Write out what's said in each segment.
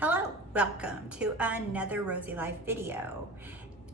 Hello, welcome to another Rosey Life video.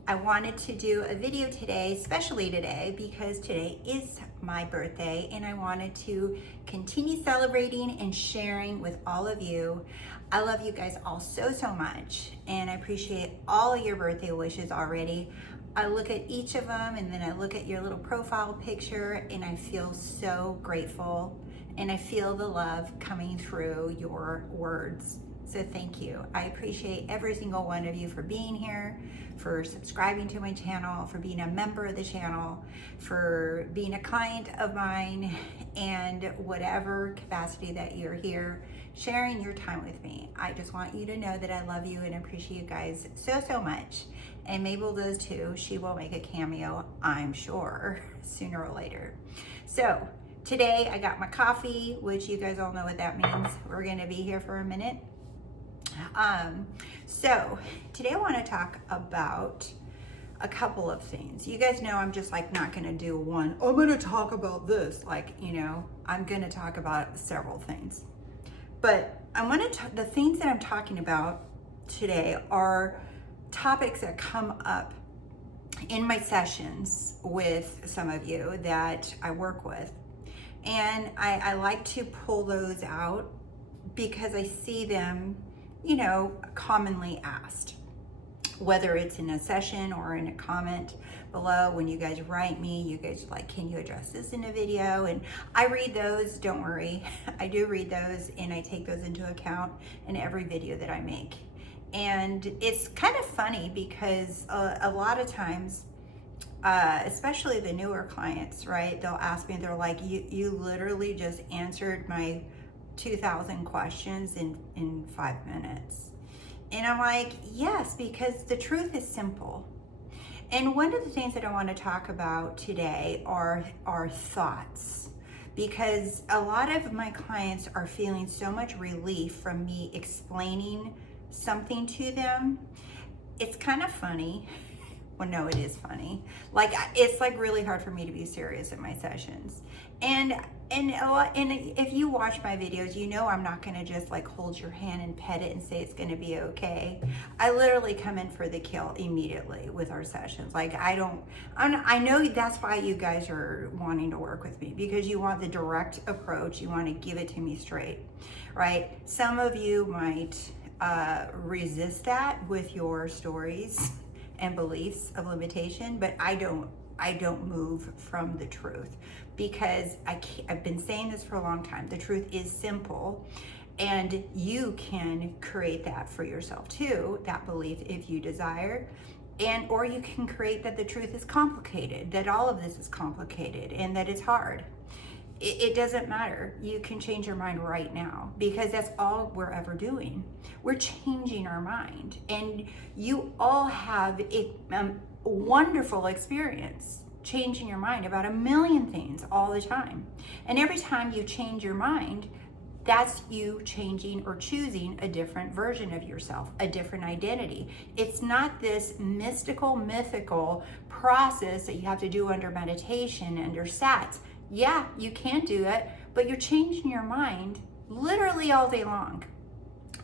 I wanted to do a video today, especially today, because today is my birthday and I wanted to continue celebrating and sharing with all of you. I love you guys all so much and I appreciate all your birthday wishes already. I look at each of them and then I look at your little profile picture and I feel so grateful and I feel the love coming through your words. So thank you. I appreciate every single one of you for being here, for subscribing to my channel, for being a member of the channel, for being a client of mine, and whatever capacity that you're here, sharing your time with me. I just want you to know that I love you and appreciate you guys so much. And Mabel does too. She will make a cameo, I'm sure, sooner or later. So today I got my coffee, which you guys all know what that means. We're gonna be here for a minute. So today I want to talk about a couple of things. You guys know I'm just like not going to do one, I'm going to talk about this. Like, you know, I'm going to talk about several things. But I want to, the things that I'm talking about today are topics that come up in my sessions with some of you that I work with. And I like to pull those out because I see them, you know, commonly asked, whether it's in a session or in a comment below. When you guys write me, you guys are like, can you address this in a video? And I read those, don't worry. I do read those and I take those into account in every video that I make. And it's kind of funny because a lot of times, especially the newer clients, right? They'll ask me, they're like, you literally just answered my 2,000 questions in 5 minutes. And I'm like, yes, because the truth is simple. And one of the things that I want to talk about today are thoughts, because a lot of my clients are feeling so much relief from me explaining something to them. It's kind of funny. Well, no, it is funny. Like, it's like really hard for me to be serious in my sessions. And if you watch my videos, you know I'm not going to just like hold your hand and pet it and say it's going to be okay. I literally come in for the kill immediately with our sessions. Like, I know that's why you guys are wanting to work with me, because you want the direct approach. You want to give it to me straight, right? Some of you might resist that with your stories and beliefs of limitation, but I don't move from the truth, because I've been saying this for a long time. The truth is simple, and you can create that for yourself too, that belief, if you desire. Or you can create that the truth is complicated, that all of this is complicated and that it's hard. It doesn't matter. You can change your mind right now, because that's all we're ever doing. We're changing our mind, and you all have a wonderful experience changing your mind about a million things all the time. And every time you change your mind, that's you changing or choosing a different version of yourself, a different identity. It's not this mystical, mythical process that you have to do under meditation, under sats. Yeah, you can do it, but you're changing your mind literally all day long.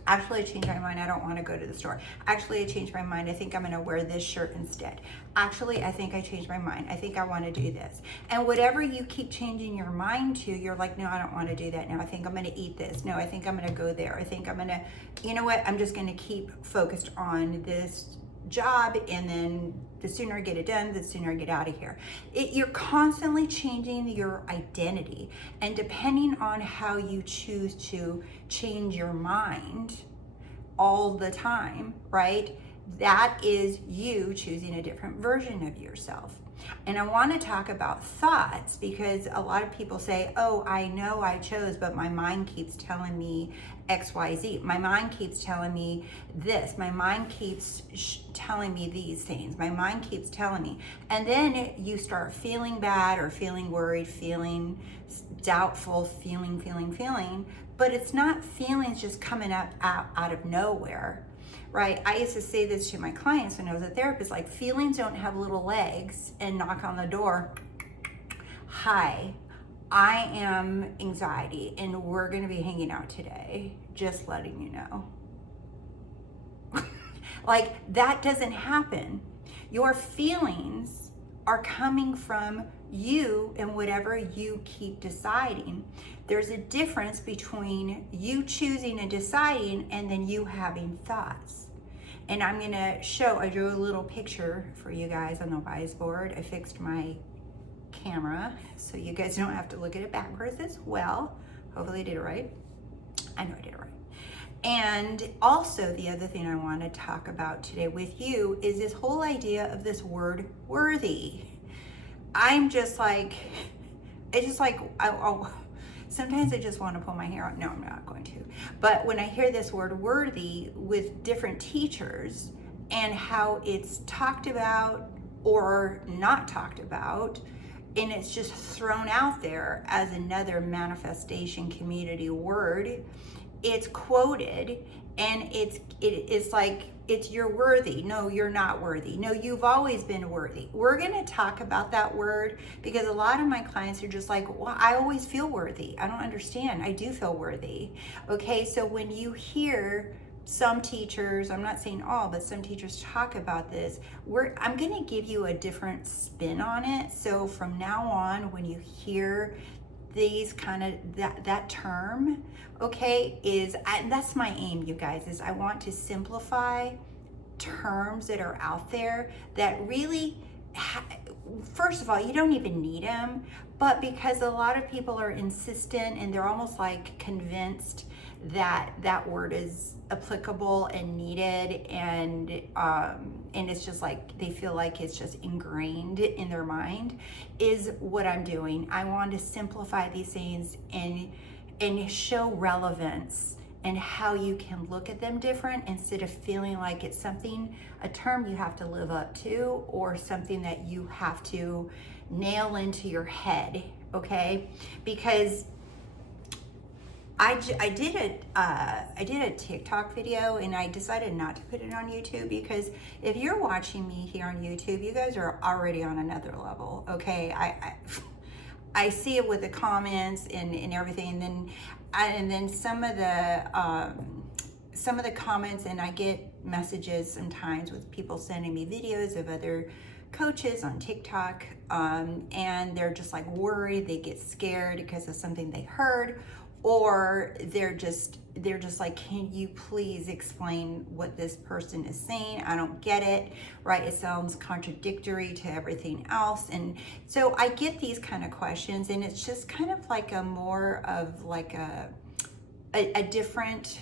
Actually, I changed my mind. I don't want to go to the store. Actually, I changed my mind. I think I'm going to wear this shirt instead. Actually, I think I changed my mind. I think I want to do this. And whatever you keep changing your mind to, you're like, no, I don't want to do that now. I think I'm going to eat this. No, I think I'm going to go there. I think I'm going to, you know what? I'm just going to keep focused on this job, and then the sooner I get it done, the sooner I get out of here. You're constantly changing your identity, and depending on how you choose to change your mind all the time, right? That is you choosing a different version of yourself. And I want to talk about thoughts, because a lot of people say, oh, I know I chose, but my mind keeps telling me XYZ. My mind keeps telling me this. My mind keeps telling me these things. My mind keeps telling me. And then you start feeling bad or feeling worried, feeling doubtful, feeling. But it's not feelings just coming up out of nowhere. Right? I used to say this to my clients when I was a therapist, like, feelings don't have little legs and knock on the door. Hi, I am anxiety and we're going to be hanging out today. Just letting you know. Like, that doesn't happen. Your feelings are coming from you and whatever you keep deciding. There's a difference between you choosing and deciding and then you having thoughts. And I'm gonna show, I drew a little picture for you guys on the wise board. I fixed my camera so you guys don't have to look at it backwards as well. Hopefully I did it right. I know I did it right. And also the other thing I want to talk about today with you is this whole idea of this word worthy. I'm just like, it's just like, sometimes I just want to pull my hair out. No, I'm not going to. But when I hear this word worthy with different teachers and how it's talked about or not talked about, and it's just thrown out there as another manifestation community word, it's quoted and it's like, it's you're worthy. No, you're not worthy. No, you've always been worthy. We're going to talk about that word because a lot of my clients are just like, well, I always feel worthy. I don't understand. I do feel worthy. Okay, so when you hear some teachers, I'm not saying all, but some teachers talk about this, I'm going to give you a different spin on it. So from now on, when you hear these kind of that term, okay, that's my aim, you guys, is I want to simplify terms that are out there that really first of all, you don't even need them, but because a lot of people are insistent and they're almost like convinced that that word is applicable and needed, and it's just like they feel like it's just ingrained in their mind, is what I'm doing. I want to simplify these things and show relevance and how you can look at them different instead of feeling like it's something, a term you have to live up to or something that you have to nail into your head, okay? Because I did a TikTok video and I decided not to put it on YouTube because if you're watching me here on YouTube, you guys are already on another level, okay? I see it with the comments and everything, and then some of the comments, and I get messages sometimes with people sending me videos of other coaches on TikTok, and they're just like worried, they get scared because of something they heard, or they're just like, can you please explain what this person is saying? I don't get it, right? It sounds contradictory to everything else. And so I get these kind of questions, and it's just kind of like a more of like a different,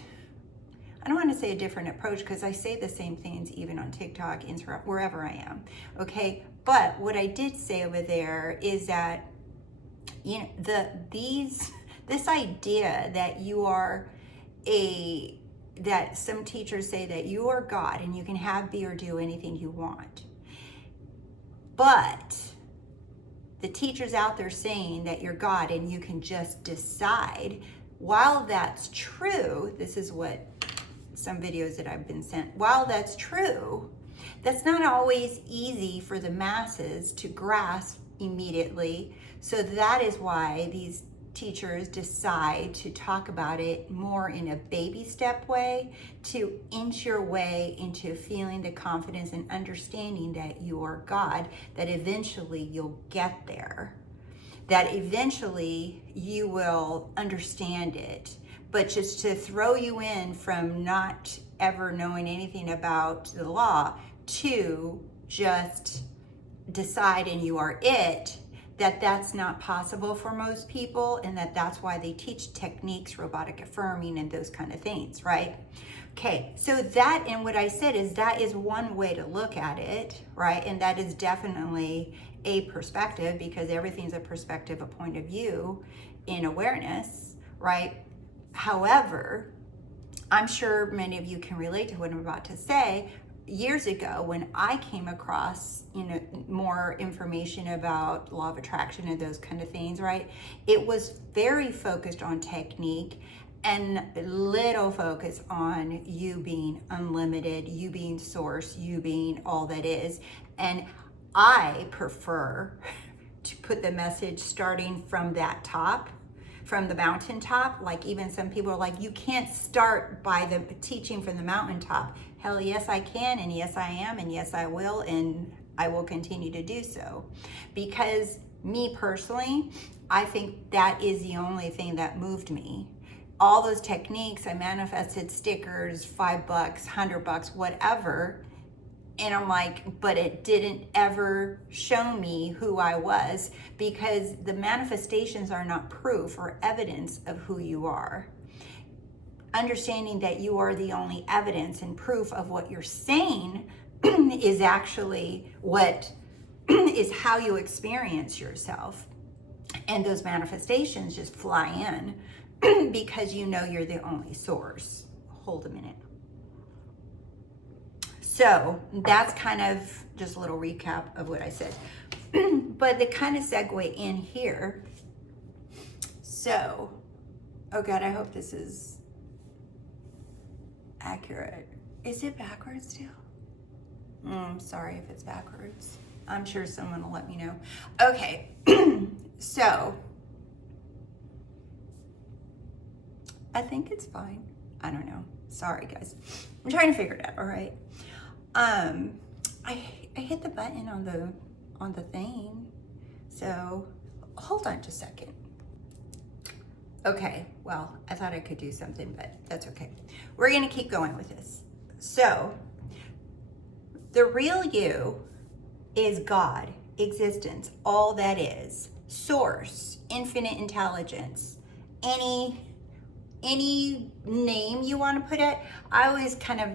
I don't want to say a different approach because I say the same things even on TikTok, Instagram, wherever I am, okay? But what I did say over there is that, you know, this idea that you are that some teachers say that you are God and you can have, be, or do anything you want. But the teachers out there saying that you're God and you can just decide, while that's true, this is what some videos that I've been sent, while that's true, that's not always easy for the masses to grasp immediately. So that is why these teachers decide to talk about it more in a baby step way, to inch your way into feeling the confidence and understanding that you are God, that eventually you'll get there, that eventually you will understand it. But just to throw you in from not ever knowing anything about the law to just decide and you are it, that's not possible for most people, and that's why they teach techniques, robotic affirming, and those kind of things, right? Okay, so that, and what I said is that is one way to look at it, right? And that is definitely a perspective, because everything's a perspective, a point of view in awareness, right? However, I'm sure many of you can relate to what I'm about to say. Years ago, when I came across, you know, more information about law of attraction and those kind of things, right? It was very focused on technique and little focus on you being unlimited, you being source, you being all that is. And I prefer to put the message starting from that top, from the mountaintop. Like even some people are like, you can't start by the teaching from the mountaintop. Hell yes, I can, and yes, I am, and yes, I will, and I will continue to do so. Because me personally, I think that is the only thing that moved me. All those techniques, I manifested stickers, $5, $100, whatever. And I'm like, but it didn't ever show me who I was, because the manifestations are not proof or evidence of who you are. Understanding that you are the only evidence and proof of what you're saying is actually what is how you experience yourself. And those manifestations just fly in because you know you're the only source. Hold a minute. So that's kind of just a little recap of what I said. But the kind of segue in here. So, oh God, I hope this is accurate. Is it backwards still? Sorry if it's backwards. I'm sure someone will let me know. Okay, so I think it's fine. I don't know. Sorry, guys. I'm trying to figure it out. All right. I hit the button on the thing. So hold on just a second. Okay. Well, I thought I could do something, but that's okay. We're gonna keep going with this. So the real you is God, existence, all that is, source, infinite intelligence, any name you want to put it. I always kind of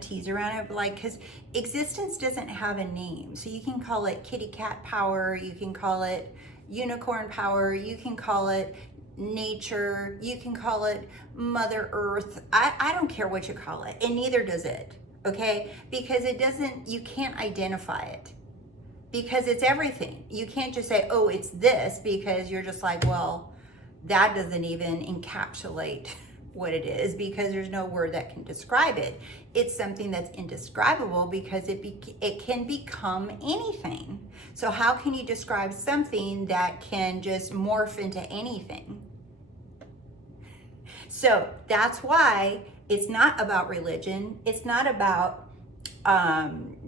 tease around it, like, because existence doesn't have a name. So you can call it kitty cat power, you can call it unicorn power, you can call it nature, you can call it Mother Earth. I don't care what you call it, and neither does it, okay? Because you can't identify it, because it's everything. You can't just say, oh, it's this, because you're just like, well, that doesn't even encapsulate what it is, because there's no word that can describe it. It's something that's indescribable because it can become anything. So how can you describe something that can just morph into anything? So that's why it's not about religion. It's not about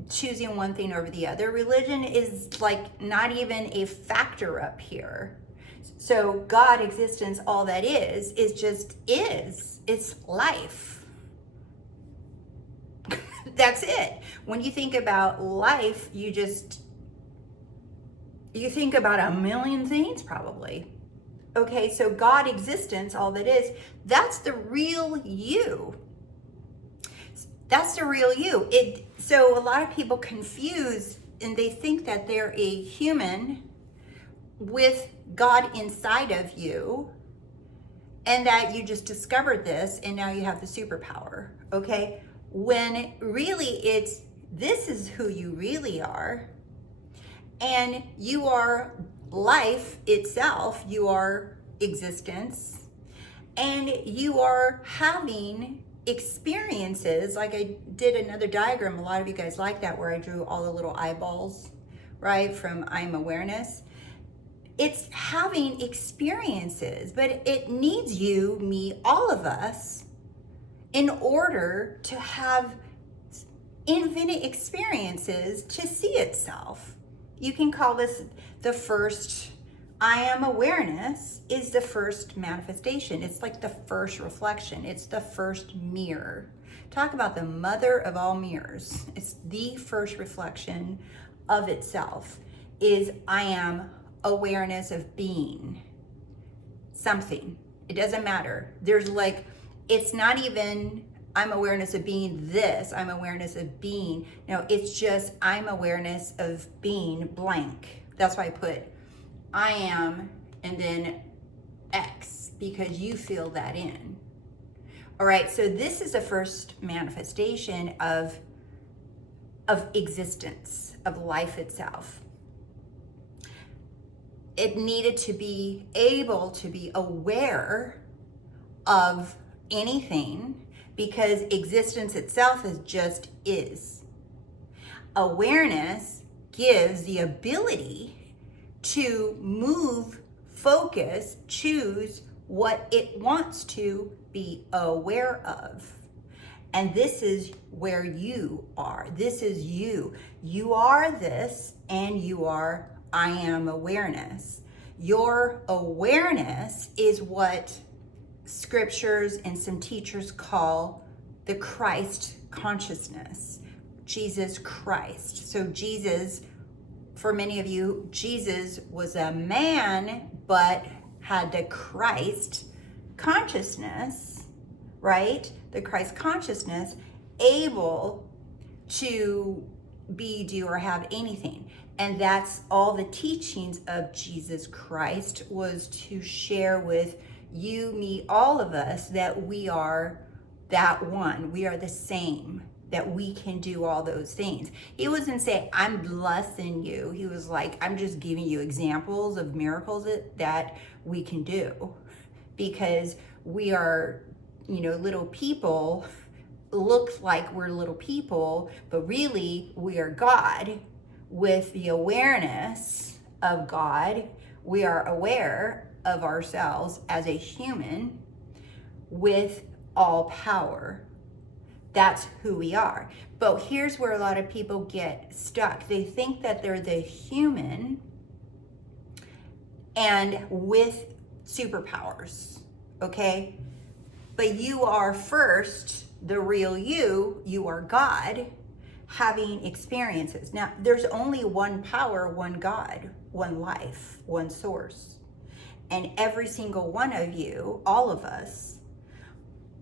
choosing one thing over the other. Religion is like not even a factor up here. So God, existence, all that is just is. It's life. That's it. When you think about life, you think about a million things probably. Okay, so God, existence, all that is, that's the real you. That's the real you. So a lot of people confuse, and they think that they're a human with God inside of you, and that you just discovered this and now you have the superpower, okay? When really this is who you really are, and you are life itself, you are existence, and you are having experiences. Like I did another diagram, a lot of you guys like that, where I drew all the little eyeballs, right, from I'm awareness. It's having experiences, but it needs you, me, all of us, in order to have infinite experiences to see itself. You can call this the first, I am awareness is the first manifestation. It's like the first reflection. It's the first mirror. Talk about the mother of all mirrors. It's the first reflection of itself is I am awareness of being something. It doesn't matter. There's like, it's not even I'm awareness of being this, I'm awareness of being. No, it's just I'm awareness of being blank. That's why I put I am and then X, because you feel that in. All right, so this is the first manifestation of existence, of life itself. It needed to be able to be aware of anything, because existence itself is. Awareness gives the ability to move focus, choose what it wants to be aware of. And this is where you are. This is you. You are this, and you are I am awareness. Your awareness is what scriptures and some teachers call the Christ consciousness. Jesus Christ. So Jesus, for many of you, Jesus was a man, but had the Christ consciousness, right? The Christ consciousness, able to be, do, or have anything. And that's all the teachings of Jesus Christ, was to share with you, me, all of us, that we are that one. We are the same, that we can do all those things. He wasn't saying, I'm less than you. He was like, I'm just giving you examples of miracles that we can do, because we are, little people. Looks like we're little people, but really we are God with the awareness of God. We are aware of ourselves as a human with all power. That's who we are. But here's where a lot of people get stuck. They think that they're the human and with superpowers, okay? But you are first the real you. You are God having experiences. Now, there's only one power, one God, one life, one source. And every single one of you, all of us,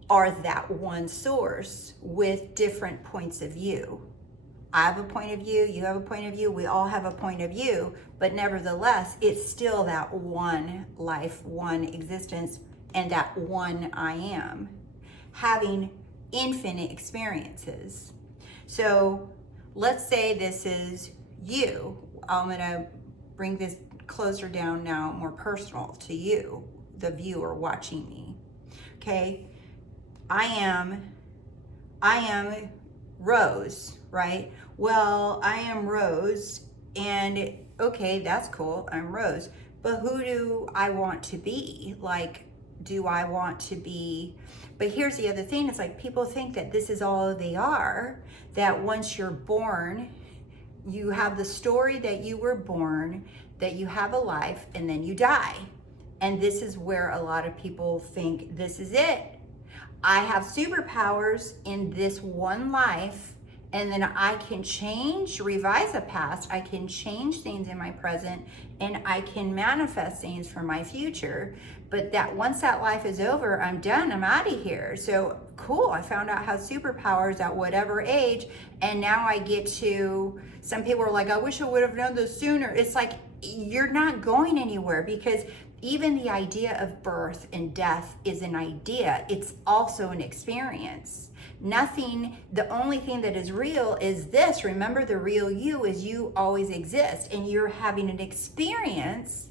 are that one source with different points of view. I have a point of view, you have a point of view, we all have a point of view, but nevertheless, it's still that one life, one existence, and that one I am, having infinite experiences. So let's say this is you. I'm gonna bring this closer down now, more personal to you, the viewer watching me. Okay, I am Rose, right? Well, I am Rose, and okay, that's cool, I'm Rose, but who do I want to be? Like, do I want to be, but here's the other thing, it's like people think that this is all they are, that once you're born, you have the story that you were born, that you have a life, and then you die. And this is where a lot of people think this is it. I have superpowers in this one life, and then I can change, revise the past, I can change things in my present, and I can manifest things for my future. But that once that life is over, I'm done, I'm out of here. So cool, I found out I have superpowers at whatever age, and now I get to, some people are like, I wish I would have known this sooner. It's like, you're not going anywhere, because even the idea of birth and death is an idea. It's also an experience. Nothing, the only thing that is real is this. Remember, the real you is you always exist, and you're having an experience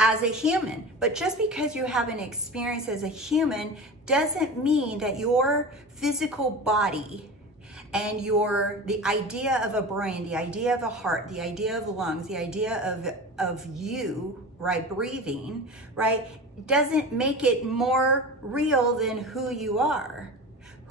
as a human. But just because you have an experience as a human doesn't mean that your physical body and the idea of a brain, the idea of a heart, the idea of lungs, the idea of you, right, breathing, right, doesn't make it more real than who you are.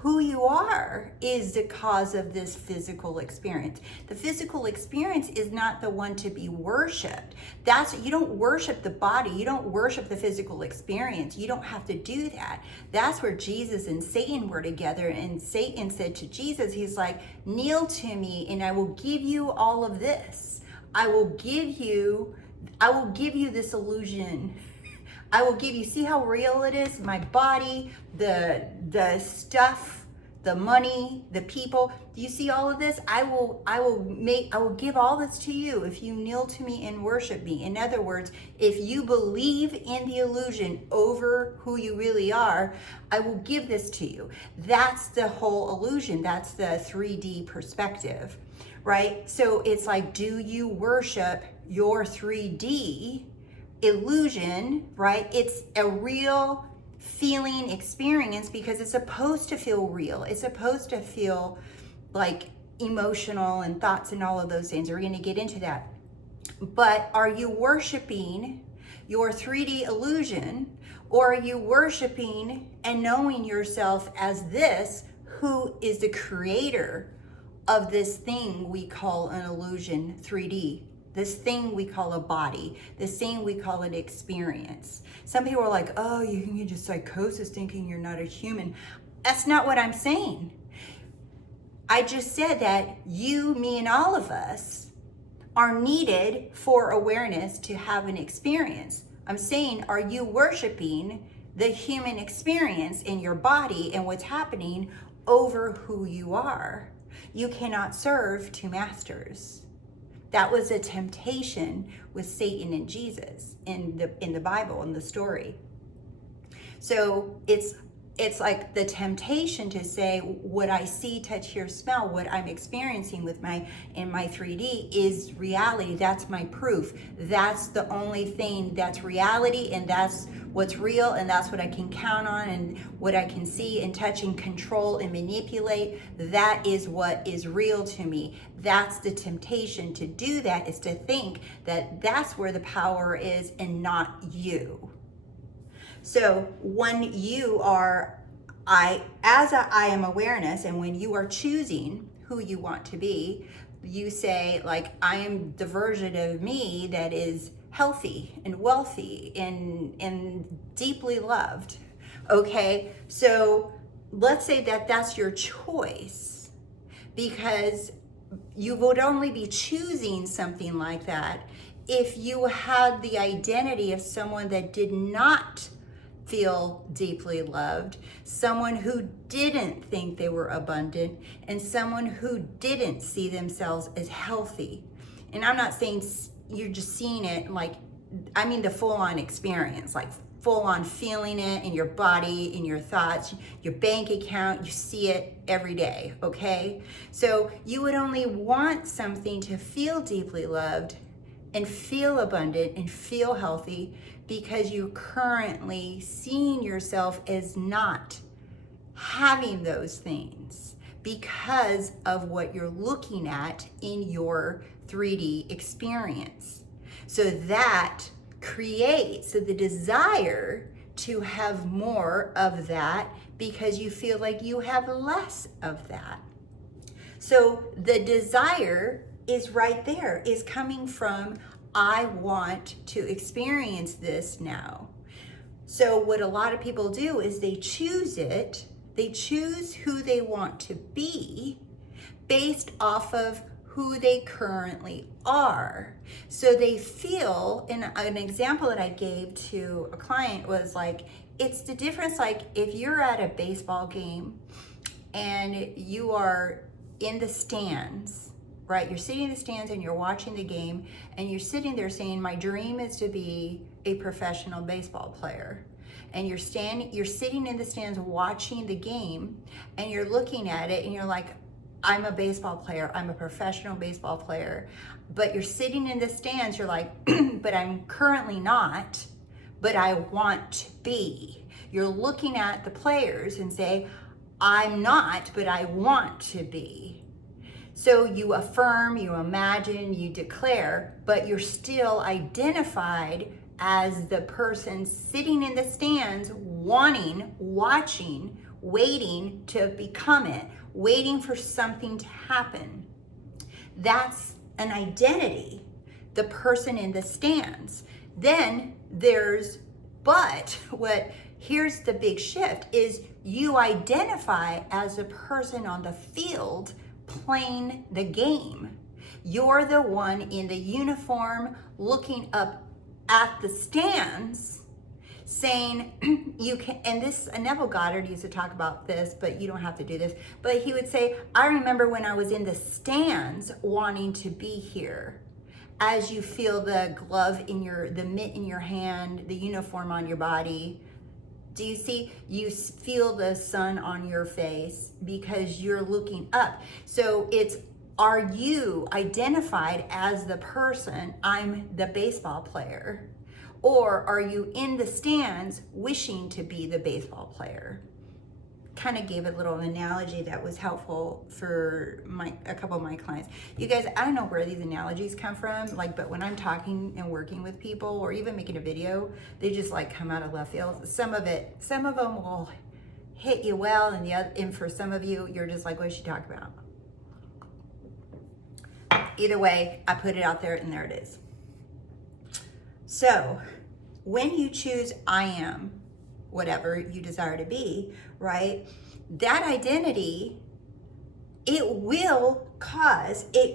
Who you are is the cause of this physical experience. The physical experience is not the one to be worshiped. You don't worship the body. You don't worship the physical experience. You don't have to do that. That's where Jesus and Satan were together, and Satan said to Jesus, he's like, kneel to me and I will give you all of this. I will give you this illusion. I will give you, see how real it is? My body, the stuff, the money, the people. Do you see all of this? I will give all this to you if you kneel to me and worship me. In other words, if you believe in the illusion over who you really are, I will give this to you. That's the whole illusion. That's the 3D perspective, right? So it's like, do you worship your 3D illusion, right? It's a real feeling experience because it's supposed to feel real. It's supposed to feel like emotional and thoughts and all of those things. We're going to get into that. But are you worshiping your 3D illusion, or are you worshiping and knowing yourself as this who is the creator of this thing we call an illusion 3D? This thing we call a body, this thing we call an experience. Some people are like, oh, you can get just psychosis thinking you're not a human. That's not what I'm saying. I just said that you, me, and all of us are needed for awareness to have an experience. I'm saying, are you worshiping the human experience in your body and what's happening over who you are? You cannot serve two masters. That was a temptation with Satan and Jesus in the Bible, in the story. So it's like the temptation to say what I see, touch, hear, smell, what I'm experiencing in my 3D is reality. That's my proof. That's the only thing that's reality, and that's what's real, and that's what I can count on, and what I can see and touch and control and manipulate. That is what is real to me. That's the temptation to do that, is to think that that's where the power is and not you. So when you are, I am awareness, and when you are choosing who you want to be, you say, like, I am the version of me that is healthy and wealthy and deeply loved. Okay, so let's say that that's your choice, because you would only be choosing something like that if you had the identity of someone that did not feel deeply loved, someone who didn't think they were abundant, and someone who didn't see themselves as healthy. And I'm not saying you're just seeing it like, I mean the full-on experience, like full-on feeling it in your body, in your thoughts, your bank account, you see it every day, okay? So you would only want something to feel deeply loved and feel abundant and feel healthy because you're currently seeing yourself as not having those things because of what you're looking at in your 3D experience. So that creates the desire to have more of that because you feel like you have less of that. So the desire is right there, is coming from, I want to experience this now. So what a lot of people do is they choose it, they choose who they want to be based off of who they currently are. So they feel, and an example that I gave to a client was like, it's the difference, like if you're at a baseball game and you are in the stands, right? You're sitting in the stands and you're watching the game and you're sitting there saying, my dream is to be a professional baseball player. And you're sitting in the stands watching the game and you're looking at it and you're like, I'm a baseball player, I'm a professional baseball player. But you're sitting in the stands, you're like, but I'm currently not, but I want to be. You're looking at the players and say, I'm not, but I want to be. So you affirm, you imagine, you declare, but you're still identified as the person sitting in the stands, wanting, watching, waiting to become it, waiting for something to happen. That's an identity, the person in the stands. Then there's, here's the big shift, is you identify as a person on the field playing the game. You're the one in the uniform looking up at the stands saying, you can, and this, Neville Goddard used to talk about this, but you don't have to do this, but he would say, I remember when I was in the stands wanting to be here. As you feel the glove in the mitt in your hand, the uniform on your body, do you see? You feel the sun on your face because you're looking up. So it's, are you identified as the person, I'm the baseball player? Or are you in the stands wishing to be the baseball player? kind of gave a little analogy that was helpful for a couple of my clients. You guys, I don't know where these analogies come from, like, but when I'm talking and working with people or even making a video, they just like come out of left field. Some of them will hit you well, and for some of you, you're just like, what is she talking about? Either way, I put it out there and there it is. So when you choose I am, whatever you desire to be, right? That identity, it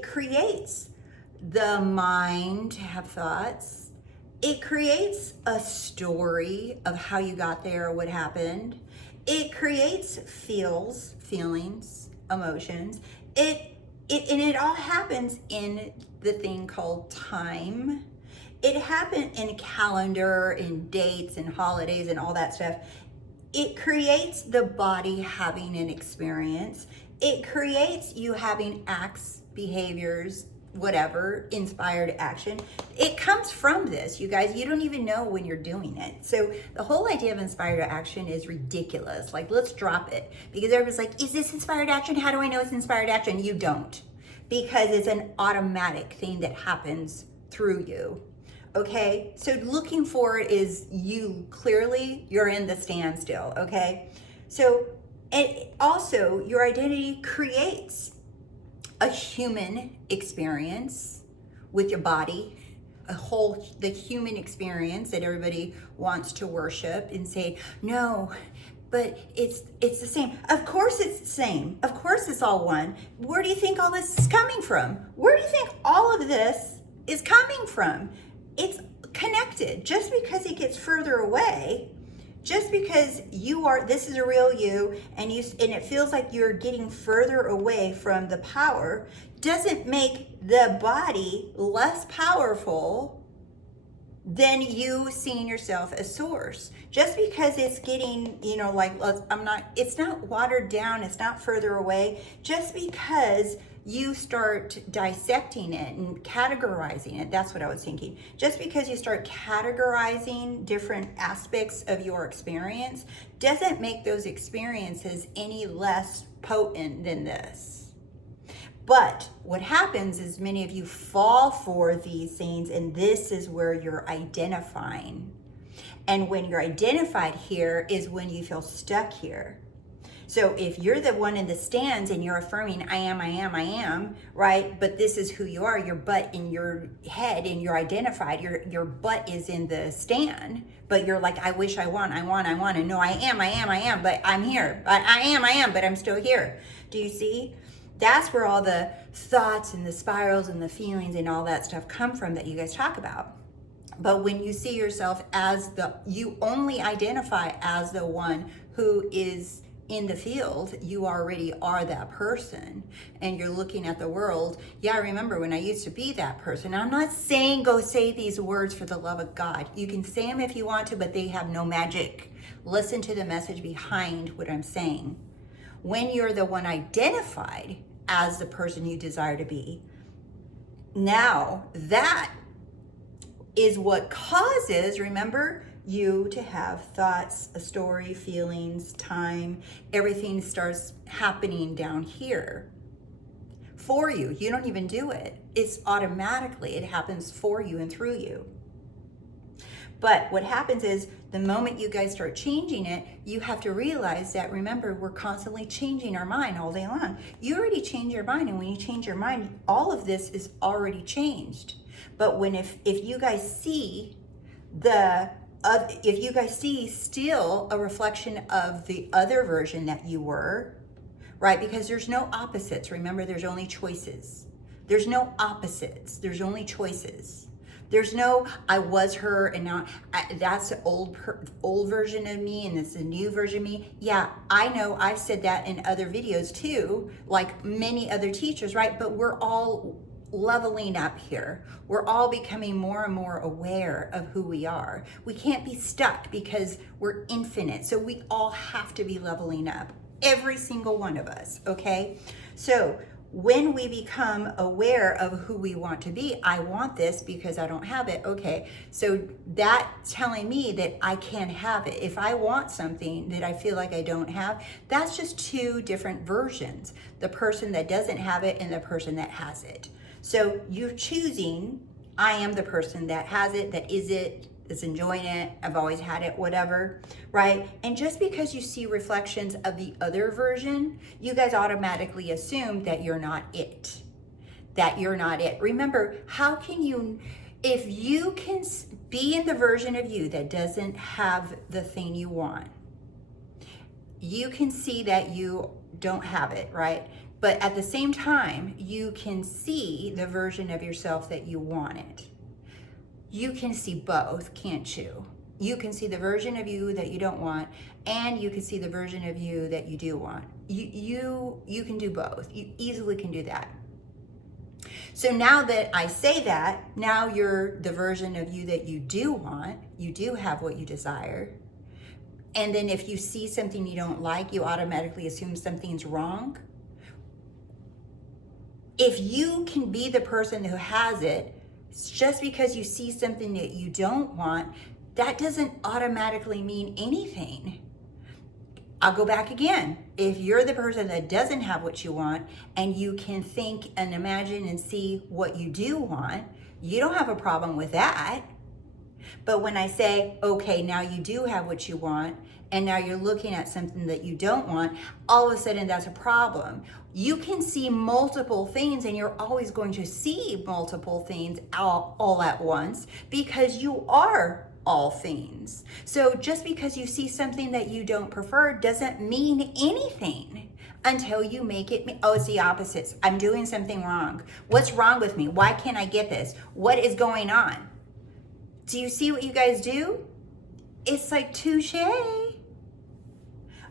creates the mind to have thoughts. It creates a story of how you got there or what happened. It creates feelings, emotions. And it all happens in the thing called time. It happened in a calendar, in dates and holidays and all that stuff. It creates the body having an experience. It creates you having acts, behaviors, whatever, inspired action. It comes from this, you guys. You don't even know when you're doing it. So the whole idea of inspired action is ridiculous. Like, let's drop it. Because everybody's like, is this inspired action? How do I know it's inspired action? You don't. Because it's an automatic thing that happens through you. Okay, so looking for it is you're in the standstill, okay? So, and also your identity creates a human experience with your body, the human experience that everybody wants to worship and say, no, but it's the same. Of course it's the same. Of course it's all one. Where do you think all this is coming from? Where do you think all of this is coming from? It's connected. Just because it gets further away, just because this is a real you, and it feels like you're getting further away from the power, doesn't make the body less powerful than you seeing yourself as source. Just because it's getting, it's not watered down, it's not further away, just because you start dissecting it and categorizing it. That's what I was thinking. Just because you start categorizing different aspects of your experience doesn't make those experiences any less potent than this. But what happens is many of you fall for these things, and this is where you're identifying. And when you're identified here is when you feel stuck here. So if you're the one in the stands and you're affirming, I am, right? But this is who you are, your butt in your head, and you're identified, your butt is in the stand, but you're like, I wish I want, and no, I am, but I'm here. But I am, but I'm still here. Do you see? That's where all the thoughts and the spirals and the feelings and all that stuff come from that you guys talk about. But when you see yourself you only identify as the one who is in the field, you already are that person, and you're looking at the world. Yeah, I remember when I used to be that person. I'm not saying go say these words for the love of God. You can say them if you want to, but they have no magic. Listen to the message behind what I'm saying. When you're the one identified as the person you desire to be, now that is what causes, remember, you to have thoughts, a story, feelings, time. Everything starts happening down here for you. You don't even do it. It's automatically, it happens for you and through you. But what happens is the moment you guys start changing it, you have to realize that, remember, we're constantly changing our mind all day long. You already change your mind, and when you change your mind, all of this is already changed. But if you guys see if you guys see still a reflection of the other version that you were, right? Because there's no opposites. Remember, there's only choices. There's no opposites. There's only choices. There's no, I was her and now that's the old version of me and it's the new version of me. Yeah, I know I've said that in other videos too, like many other teachers, right? But we're all leveling up here. We're all becoming more and more aware of who we are. We can't be stuck because we're infinite. So we all have to be leveling up. Every single one of us, okay? So when we become aware of who we want to be, I want this because I don't have it. Okay, so that's telling me that I can have it. If I want something that I feel like I don't have, that's just two different versions. The person that doesn't have it and the person that has it. So you're choosing, I am the person that has it, that is it, that's enjoying it, I've always had it, whatever, right? And just because you see reflections of the other version, you guys automatically assume that you're not it, that you're not it. Remember, how can you, if you can be in the version of you that doesn't have the thing you want, you can see that you don't have it, right? But at the same time, you can see the version of yourself that you want it. You can see both, can't you? You can see the version of you that you don't want, and you can see the version of you that you do want. You can do both. You easily can do that. So now that I say that, now you're the version of you that you do want. You do have what you desire. And then if you see something you don't like, you automatically assume something's wrong. If you can be the person who has it, just because you see something that you don't want, that doesn't automatically mean anything. I'll go back again. If you're the person that doesn't have what you want, and you can think and imagine and see what you do want, you don't have a problem with that. But when I say, okay, now you do have what you want, and now you're looking at something that you don't want, all of a sudden that's a problem. You can see multiple things, and you're always going to see multiple things all at once because you are all things. So just because you see something that you don't prefer doesn't mean anything until you make it, oh, it's the opposites. I'm doing something wrong. What's wrong with me? Why can't I get this? What is going on? Do you see what you guys do? It's like touche.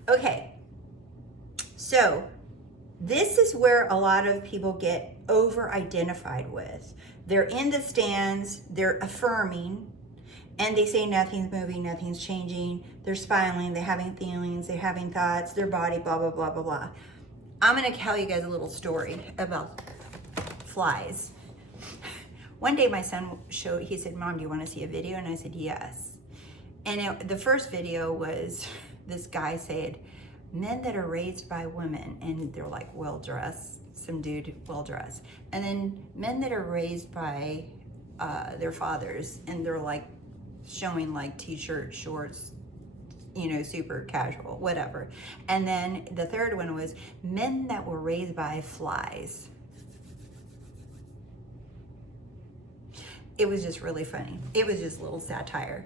Okay, so this is where a lot of people get over-identified with. They're in the stands, they're affirming, and they say nothing's moving, nothing's changing. They're smiling, they're having feelings, they're having thoughts, their body, blah, blah, blah, blah, blah. I'm gonna tell you guys a little story about flies. One day my son he said, Mom, do you wanna see a video? And I said, yes. And the first video was this guy said, men that are raised by women, and they're like well-dressed, some dude well-dressed. And then men that are raised by their fathers, and they're like showing like t-shirts, shorts, you know, super casual, whatever. And then the third one was men that were raised by flies. It was just really funny. It was just a little satire.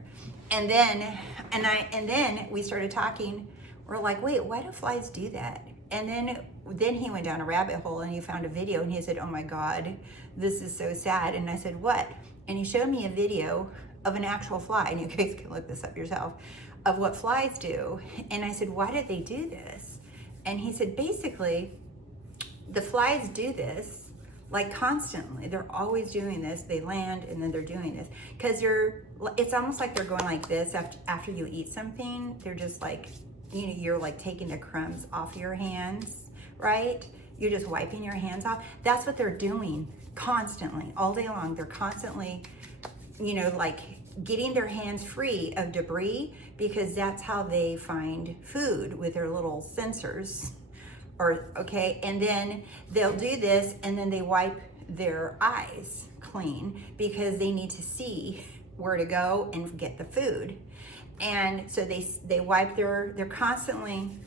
And then we started talking. We're like, wait, why do flies do that? And then he went down a rabbit hole and he found a video and he said, oh my God, this is so sad. And I said, what? And he showed me a video of an actual fly, and you guys can look this up yourself, of what flies do. And I said, why did they do this? And he said, basically, the flies do this like constantly. They're always doing this. They land and then they're doing this. Because it's almost like they're going like this after you eat something. They're just like, you know, you're like taking the crumbs off your hands, right? You're just wiping your hands off. That's what they're doing constantly, all day long. They're constantly, you know, like getting their hands free of debris, because that's how they find food, with their little sensors. Okay, and then they'll do this, and then they wipe their eyes clean because they need to see where to go and get the food. And so they wipe they're constantly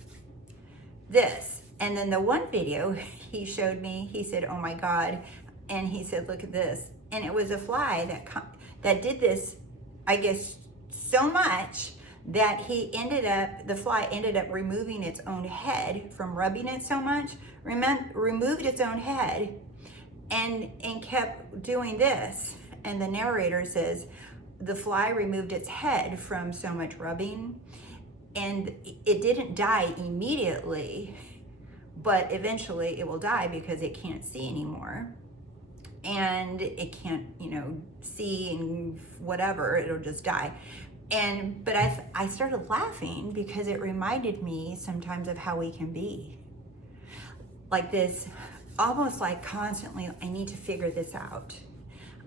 this. And then the one video he showed me, he said, oh my God. And he said, look at this. And it was a fly that did this, I guess, so much that the fly ended up removing its own head from rubbing it so much, removed its own head and kept doing this. And the narrator says, the fly removed its head from so much rubbing, and it didn't die immediately, but eventually it will die because it can't see anymore. And it can't, you know, see and whatever, it'll just die. But I started laughing because it reminded me sometimes of how we can be. Like this almost like constantly, I need to figure this out.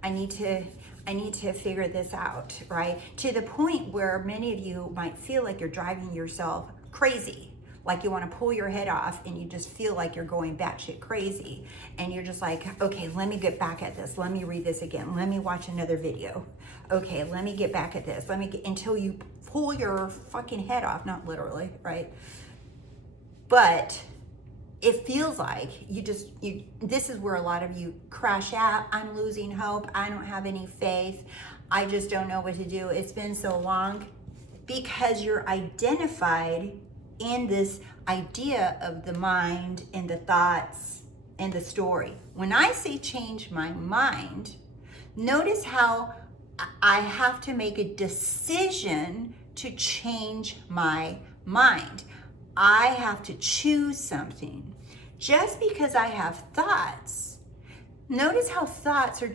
I need to figure this out, right? To the point where many of you might feel like you're driving yourself crazy, like you want to pull your head off and you just feel like you're going batshit crazy. And you're just like, okay, let me get back at this. Let me read this again. Let me watch another video. Okay, let me get back at this. Until you pull your fucking head off, not literally, right? But it feels like this is where a lot of you crash out. I'm losing hope. I don't have any faith. I just don't know what to do. It's been so long, because you're identified in this idea of the mind and the thoughts and the story. When I say change my mind, notice how I have to make a decision to change my mind. I have to choose something. Just because I have thoughts, notice how thoughts are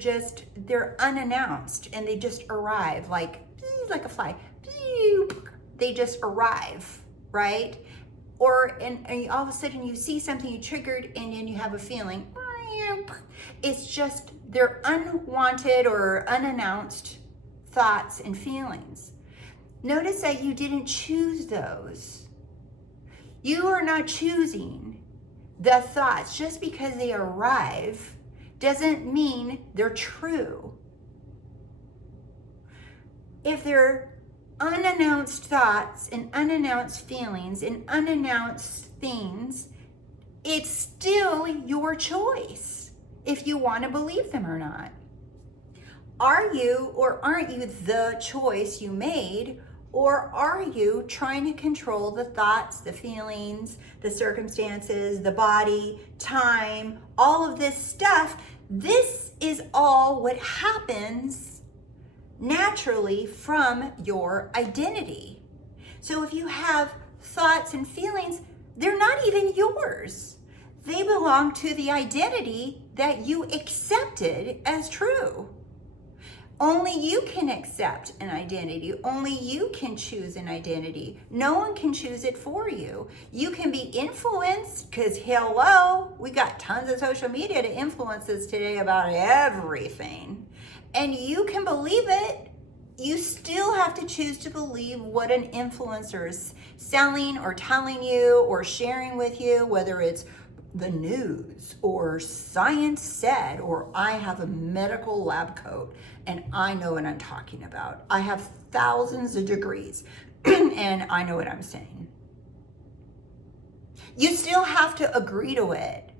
they're unannounced and they just arrive like a fly. They just arrive, right? And all of a sudden you see something you triggered and then you have a feeling. It's just, they're unwanted or unannounced thoughts and feelings. Notice that you didn't choose those. You are not choosing the thoughts. Just because they arrive doesn't mean they're true. If they're unannounced thoughts and unannounced feelings and unannounced things, it's still your choice if you want to believe them or not. Are you or aren't you the choice you made? Or are you trying to control the thoughts, the feelings, the circumstances, the body, time, all of this stuff? This is all what happens naturally from your identity. So if you have thoughts and feelings, they're not even yours. They belong to the identity that you accepted as true. Only you can accept an identity. Only you can choose an identity. No one can choose it for you. You can be influenced, because hello, we got tons of social media to influence us today about everything. And you can believe it. You still have to choose to believe what an influencer is selling or telling you or sharing with you, whether it's the news or science said, or I have a medical lab coat and I know what I'm talking about. I have thousands of degrees and I know what I'm saying. You still have to agree to it.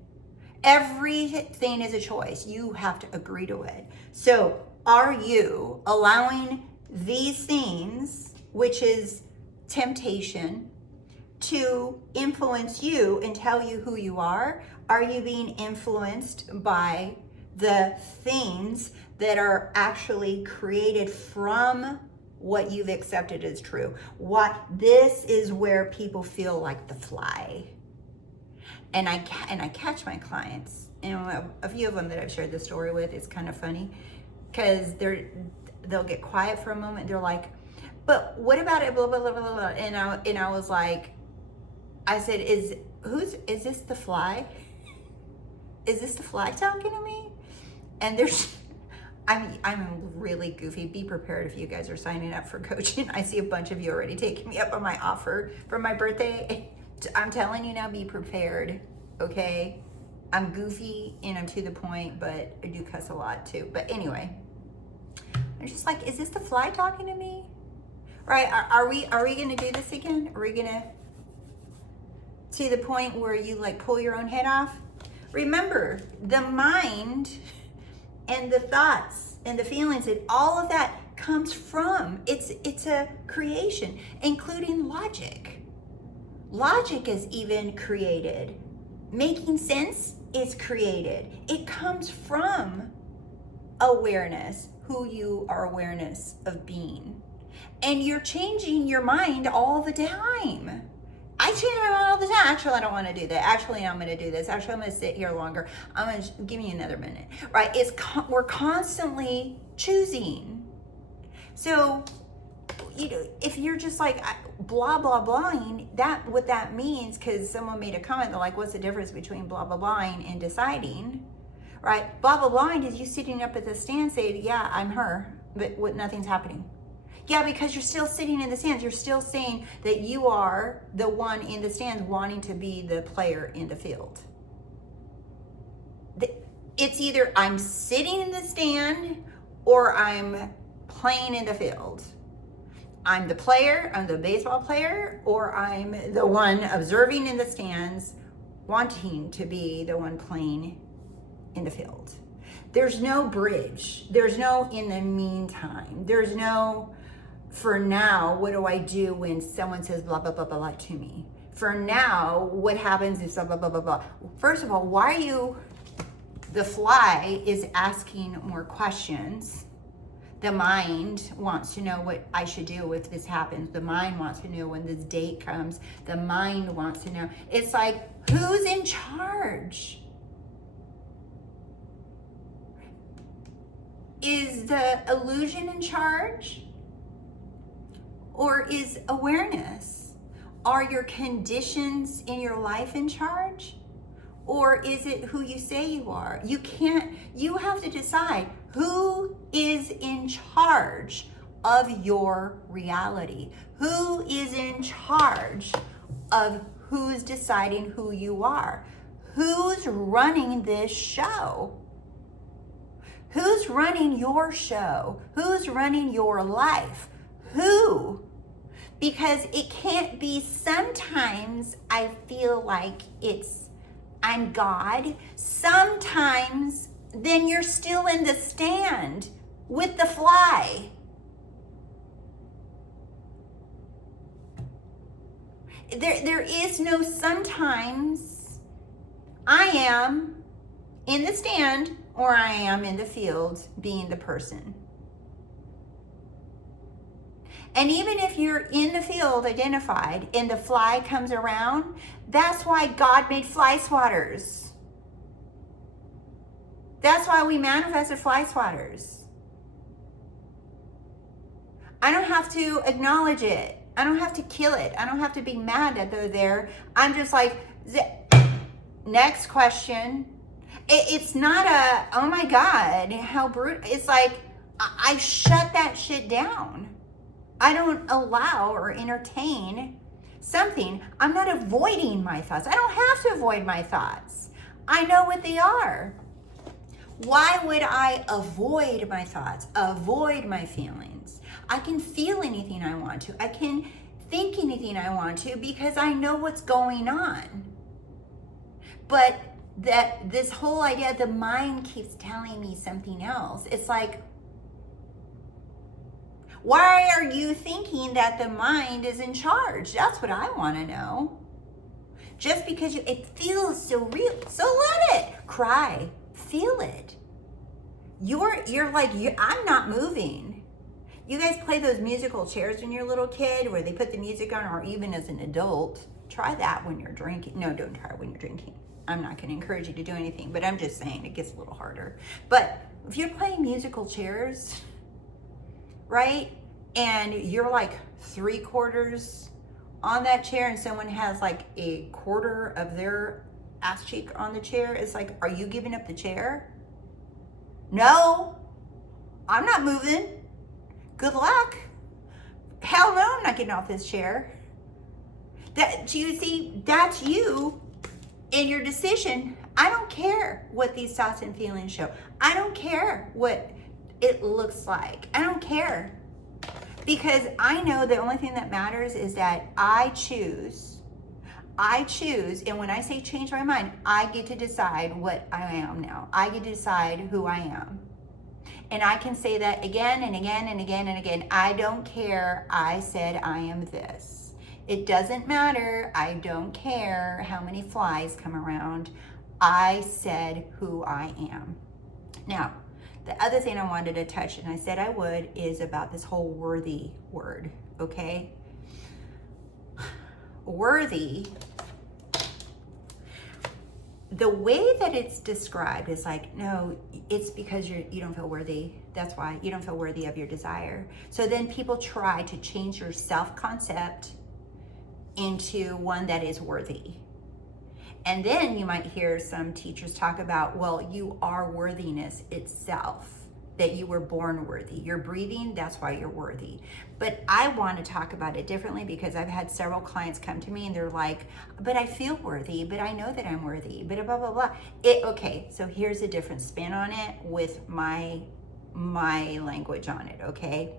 Everything is a choice. You have to agree to it. So are you allowing these things, which is temptation, to influence you and tell you who you are? Are you being influenced by the things that are actually created from what you've accepted as true? This is where people feel like the fly. And I catch my clients, and a few of them that I've shared this story with, it's kind of funny, because they'll get quiet for a moment. They're like, but what about it, blah, blah, blah, blah, blah. And I was like, I said, is this the fly? Is this the fly talking to me? And I'm really goofy. Be prepared if you guys are signing up for coaching. I see a bunch of you already taking me up on my offer for my birthday. I'm telling you now, be prepared, okay? I'm goofy and I'm to the point, but I do cuss a lot too. But anyway, I'm just like, is this the fly talking to me? Right? Are we gonna do this again? Are we gonna to the point where you like pull your own head off? Remember, the mind and the thoughts and the feelings and all of that comes from, it's a creation, including logic. Logic is even created. Making sense is created. It comes from awareness, who you are awareness of being. And you're changing your mind all the time. I change my mind all the time. Actually, I don't want to do that. Actually, I'm going to do this. Actually, I'm going to sit here longer. I'm going to give me another minute. Right? We're constantly choosing. So you know, if you're just like blah blah blahing, that what that means, because someone made a comment, they're like, what's the difference between blah blah blahing and deciding, right? Blah blah blahing is you sitting up at the stand saying, yeah, I'm her, but nothing's happening. Yeah, because you're still sitting in the stands. You're still saying that you are the one in the stands wanting to be the player in the field. It's either I'm sitting in the stand or I'm playing in the field. I'm the player, I'm the baseball player, or I'm the one observing in the stands, wanting to be the one playing in the field. There's no bridge. There's no in the meantime. There's no, for now, what do I do when someone says blah, blah, blah, blah, blah to me? For now, what happens if blah, blah, blah, blah, blah? First of all, why are you, the fly is asking more questions. The mind wants to know what I should do if this happens. The mind wants to know when this date comes. The mind wants to know. It's like, who's in charge? Is the illusion in charge? Or is awareness? Are your conditions in your life in charge? Or is it who you say you are? You have to decide who is in charge of your reality. Who is in charge of who's deciding who you are? Who's running this show? Who's running your show? Who's running your life? Who? Because it can't be, sometimes I feel like I'm God. Sometimes then you're still in the stand with the fly. There is no sometimes. I am in the stand or I am in the field being the person. And even if you're in the field identified and the fly comes around, that's why God made fly swatters. That's why we manifested fly swatters. I don't have to acknowledge it. I don't have to kill it. I don't have to be mad that they're there. I'm just like, next question. It's not a, oh my God, how brutal. It's like, I shut that shit down. I don't allow or entertain something. I'm not avoiding my thoughts. I don't have to avoid my thoughts. I know what they are. Why would I avoid my thoughts, avoid my feelings? I can feel anything I want to. I can think anything I want to because I know what's going on. But this whole idea, the mind keeps telling me something else. It's like, why are you thinking that the mind is in charge? That's what I want to know. Just because it feels so real. So let it cry. Feel it. You're like, I'm not moving. You guys play those musical chairs when you're a little kid where they put the music on, or even as an adult. Try that when you're drinking. No, don't try it when you're drinking. I'm not going to encourage you to do anything, but I'm just saying it gets a little harder. But if you're playing musical chairs, right? And you're like 3/4 on that chair and someone has like a quarter of their ass cheek on the chair. It's like, are you giving up the chair? No, I'm not moving. Good luck. Hell no, I'm not getting off this chair. Do you see, that's you in your decision. I don't care what these thoughts and feelings show. I don't care what it looks like. I don't care. Because I know the only thing that matters is that I choose, and when I say change my mind, I get to decide what I am now. I get to decide who I am. And I can say that again and again and again and again. I don't care. I said I am this. It doesn't matter. I don't care how many flies come around. I said who I am. Now, the other thing I wanted to touch, and I said I would, is about this whole worthy word, okay? Worthy the way that it's described is like, no, it's because you don't feel worthy. That's why you don't feel worthy of your desire. So then people try to change your self-concept into one that is worthy. And then you might hear some teachers talk about, well, you are worthiness itself, that you were born worthy. You're breathing, that's why you're worthy. But I want to talk about it differently, because I've had several clients come to me and they're like, but I feel worthy, but I know that I'm worthy, but blah, blah, blah. Okay, so here's a different spin on it with my language on it, okay?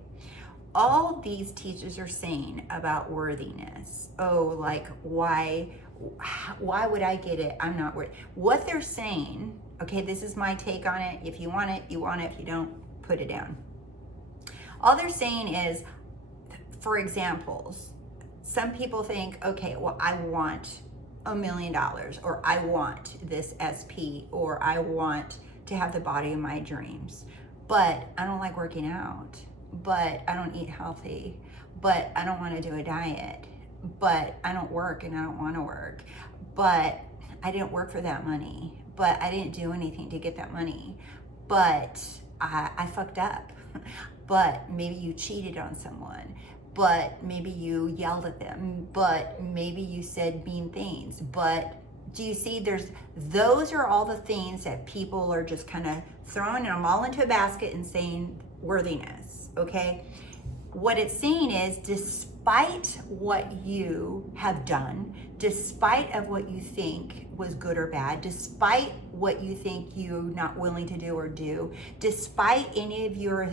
All these teachers are saying about worthiness, like, why would I get it? I'm not worthy. What they're saying, okay, this is my take on it. If you want it, you want it. If you don't, put it down. All they're saying is, for examples, some people think, okay, well, I want $1 million, or I want this SP, or I want to have the body of my dreams, but I don't like working out, but I don't eat healthy, but I don't want to do a diet, but I don't work and I don't want to work, but I didn't work for that money, but I didn't do anything to get that money, but I fucked up, but maybe you cheated on someone, but maybe you yelled at them, but maybe you said mean things. But do you see, those are all the things that people are just kind of throwing them all into a basket and saying worthiness, okay? What it's saying is, despite what you have done, despite of what you think was good or bad, despite what you think you're not willing to do or do, despite any of your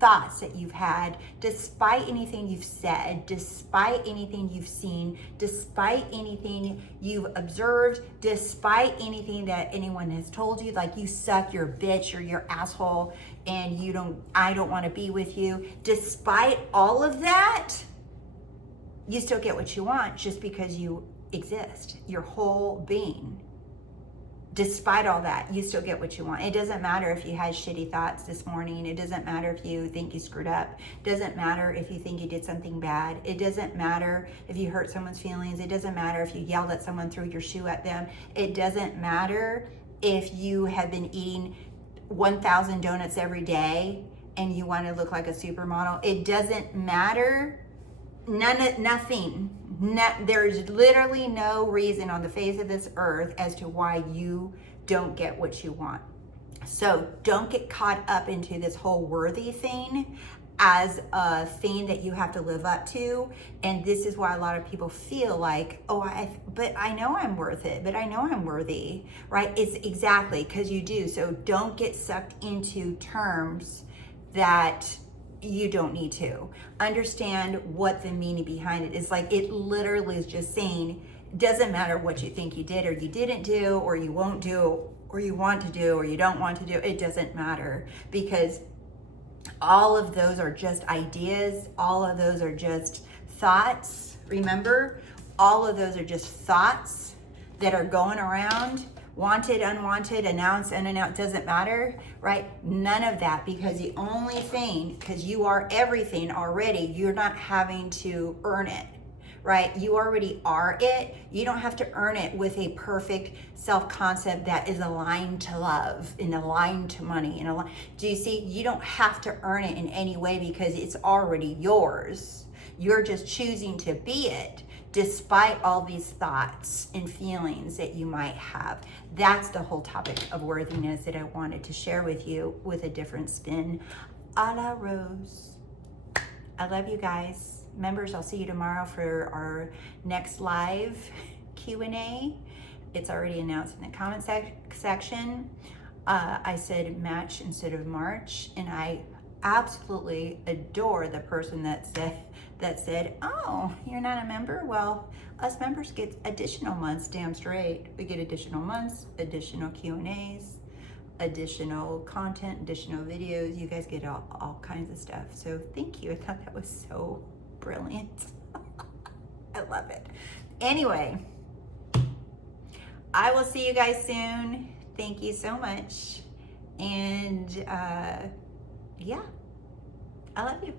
thoughts that you've had, despite anything you've said, despite anything you've seen, despite anything you've observed, despite anything that anyone has told you, like you suck, you're a bitch, or you're asshole, and I don't want to be with you. Despite all of that, you still get what you want just because you exist, your whole being. Despite all that, you still get what you want. It doesn't matter if you had shitty thoughts this morning. It doesn't matter if you think you screwed up. It doesn't matter if you think you did something bad. It doesn't matter if you hurt someone's feelings. It doesn't matter if you yelled at someone, threw your shoe at them. It doesn't matter if you have been eating 1,000 donuts every day and you want to look like a supermodel. It doesn't matter. Nothing. There's literally no reason on the face of this earth as to why you don't get what you want. So don't get caught up into this whole worthy thing as a thing that you have to live up to. And this is why a lot of people feel like, but I know I'm worth it, but I know I'm worthy, right? It's exactly because you do. So don't get sucked into terms that you don't need to. Understand what the meaning behind it is. Like, it literally is just saying, doesn't matter what you think you did or you didn't do, or you won't do, or you want to do, or you don't want to do. It doesn't matter, because all of those are just ideas. All of those are just thoughts. Remember, all of those are just thoughts that are going around. Wanted, unwanted, announced, unannounced, doesn't matter, right? None of that, because the only thing, because you are everything already, you're not having to earn it, right? You already are it. You don't have to earn it with a perfect self-concept that is aligned to love and aligned to money. Do you see? You don't have to earn it in any way, because it's already yours. You're just choosing to be it, despite all these thoughts and feelings that you might have. That's the whole topic of worthiness that I wanted to share with you, with a different spin. A la Rose. I love you guys. Members, I'll see you tomorrow for our next live Q&A. It's already announced in the comment section. I said match instead of March, and I absolutely adore the person that said, oh, you're not a member? Well, us members get additional months, damn straight. We get additional months, additional Q&As, additional content, additional videos. You guys get all kinds of stuff. So thank you. I thought that was so brilliant. I love it. Anyway, I will see you guys soon. Thank you so much. And yeah, I love you.